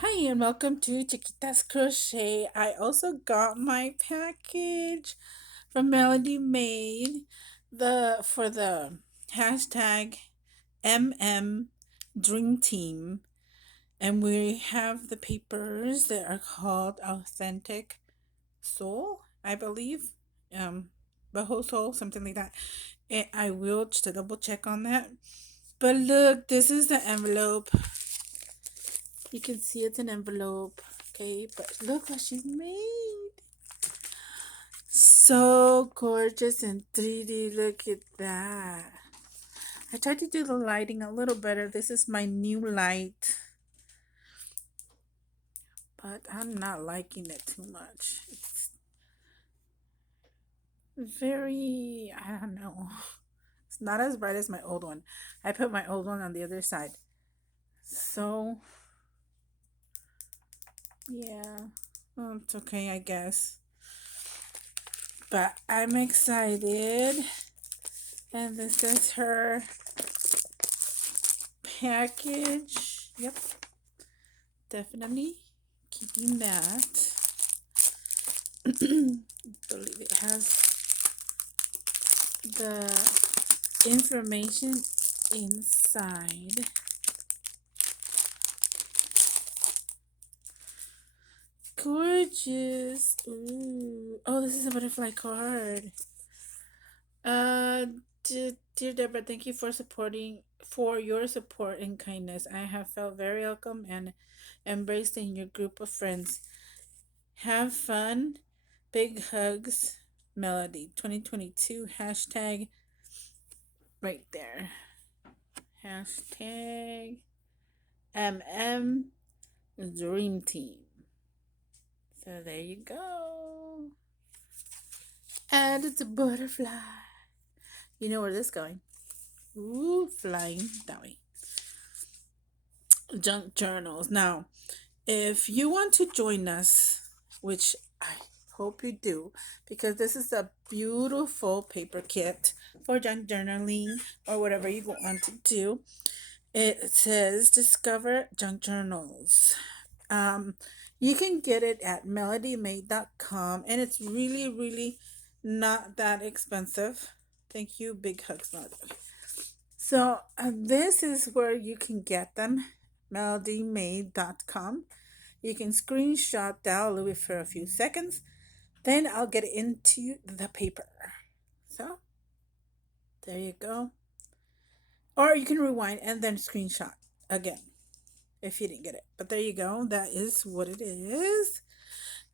Hi and welcome to Chiquita's Crochet. I also got my package from Melodimade for the hashtag MM Dream Team, and we have the papers that are called Authentic Soul, I believe, Boho Soul, something like that. And I will just double check on that. But look, this is the envelope. You can see it's an envelope. Okay, but look what she's made. So gorgeous in 3D. Look at that. I tried to do the lighting a little better. This is my new light, but I'm not liking it too much. It's very, I don't know. It's not as bright as my old one. I put my old one on the other side. So, yeah. Well, it's okay, I guess. But I'm excited. And this is her package. Yep, definitely keeping that. I believe it has the information inside. Gorgeous. Ooh. Oh, this is a butterfly card. Uh, dear Deborah, thank you for your support and kindness. I have felt very welcome and embraced in your group of friends. Have fun. Big hugs. Melody 2022 hashtag right there. Hashtag MM Dream Team. So there you go. And it's a butterfly. You know where this is going. Ooh, flying that way. Junk journals. Now, if you want to join us, which I hope you do, because this is a beautiful paper kit for junk journaling or whatever you want to do. It says Discover Junk Journals. Um, you can get it at melodimade.com, and it's really, really not that expensive. Thank you. Big hugs, Melody. So, this is where you can get them, melodimade.com. You can screenshot download it for a few seconds. Then I'll get it into the paper. So, there you go. Or you can rewind and then screenshot again if you didn't get it. But there you go. That is what it is.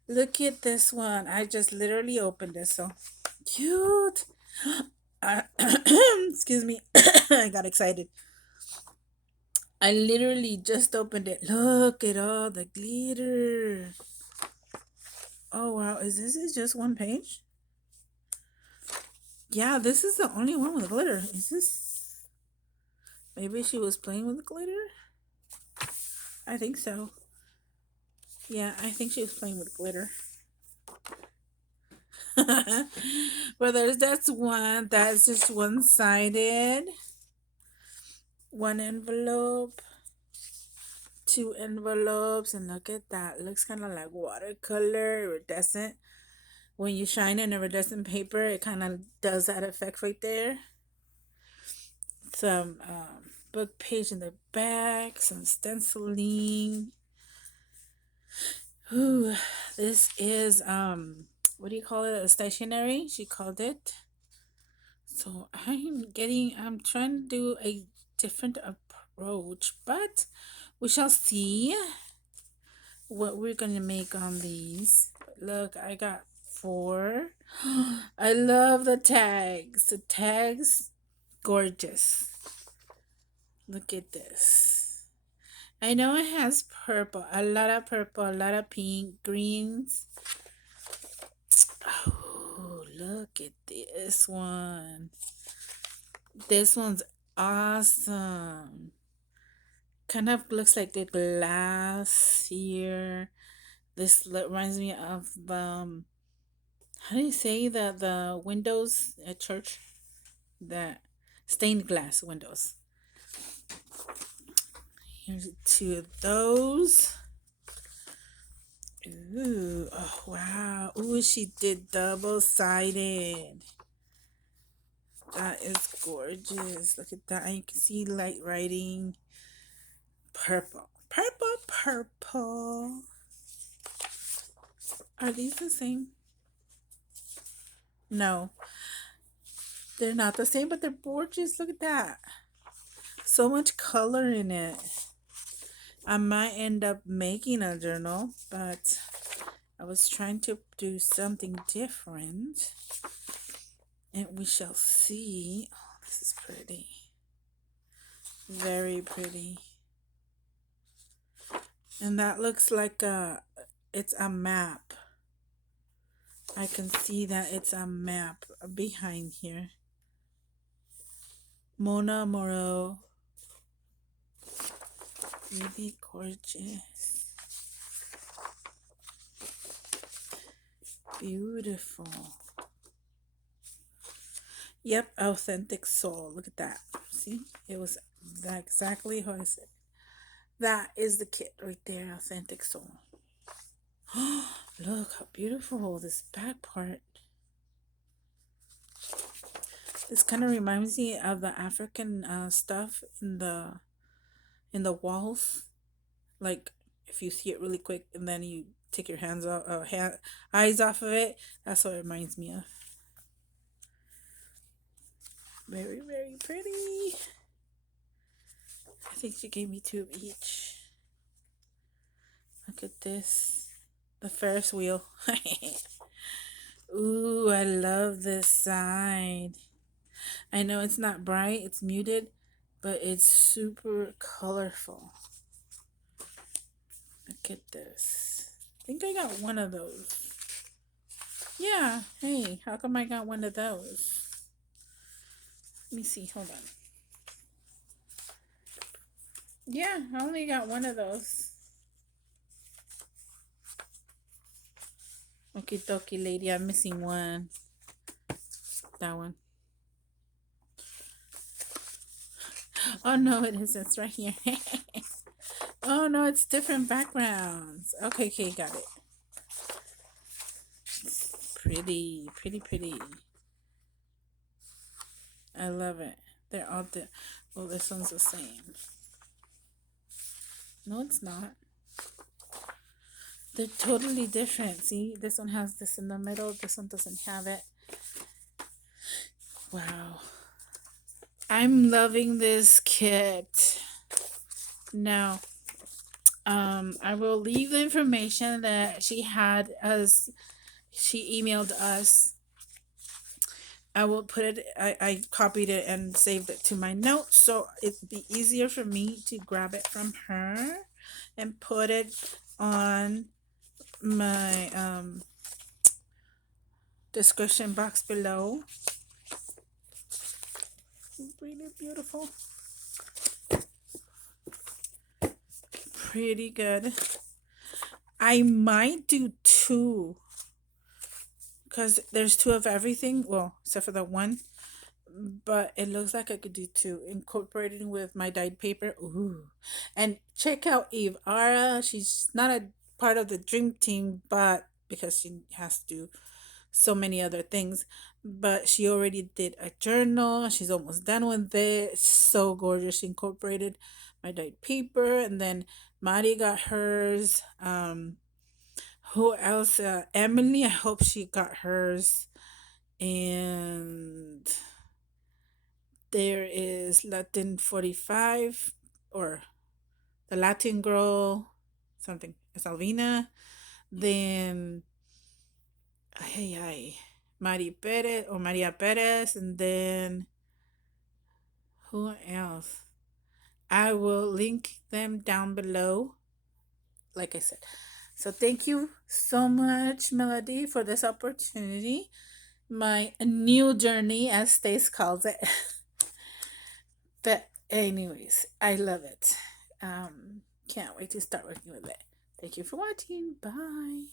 Look at this one. I just literally opened it. So cute. Excuse me. I got excited. I literally just opened it. Look at all the glitter. Oh wow. Is this just one page? Yeah, this is the only one with glitter. Is this? Maybe she was playing with glitter? I think so. Yeah, I think she was playing with glitter. Well, that's one. That's just one sided. One envelope. Two envelopes. And look at that. It looks kind of like watercolor, iridescent. When you shine in iridescent paper, it kind of does that effect right there. Some book page in the back. Some stenciling. Ooh, this is what do you call it? A stationery, she called it. So I'm trying to do a different approach, but we shall see what we're gonna make on these. Look, I got four. I love the tags. The tags, gorgeous. Look at this. I know it has purple, a lot of pink, greens. Oh, look at this one. This one's awesome. Kind of looks like the glass here. This reminds me of how do you say the windows at church? The stained glass windows. Here's two of those. Ooh, oh wow. Ooh, she did double-sided. That is gorgeous. Look at that. And you can see light writing. Purple. Purple, purple. Are these the same? No, they're not the same, but they're gorgeous. Look at that. So much color in it. I might end up making a journal, but I was trying to do something different. And we shall see. Oh, this is pretty. Very pretty. And that looks like it's a map. I can see that it's a map behind here. Mona Moro. Really gorgeous. Beautiful. Yep, authentic soul. Look at that. See? It was exactly how I said. That is the kit right there, authentic soul. Look how beautiful this back part. This kind of reminds me of the African stuff in the walls. Like if you see it really quick and then you take your hands off, eyes off of it. That's what it reminds me of. Very, very pretty. I think she gave me 2 of each. Look at this. The Ferris wheel. Ooh, I love this side. I know it's not bright, it's muted, but it's super colorful. Look at this. I think I got one of those. Yeah, hey, how come I got one of those? Let me see, hold on. Yeah, I only got one of those. Okie dokie, lady, I'm missing one. That one. Oh no, it isn't. It's right here. Oh no, it's different backgrounds. Okay, okay, got it. Pretty, pretty, pretty. I love it. They're all well, this one's the same. No, it's not. They're totally different. See, this one has this in the middle. This one doesn't have it. Wow. I'm loving this kit. Now, I will leave the information that she had as she emailed us. I will put it, I copied it and saved it to my notes so it'd be easier for me to grab it from her and put it on my description box below. Really beautiful. Pretty good. I might do 2 because there's 2 of everything. Well, except for the one. But it looks like I could do 2, incorporating with my dyed paper. Ooh. And check out Eve Ara. She's not a part of the dream team, but because she has to do so many other things. But she already did a journal. She's almost done with it. It's so gorgeous. She incorporated my dyed paper, and then Mari got hers. Who else? Emily. I hope she got hers. And there is Latin 45 or the Latin girl, something, Salvina. Then, Maria Perez. And then, who else? I will link them down below, like I said. So thank you so much, Melody, for this opportunity. My new journey, as Stace calls it. But anyways, I love it. Can't wait to start working with it. Thank you for watching. Bye.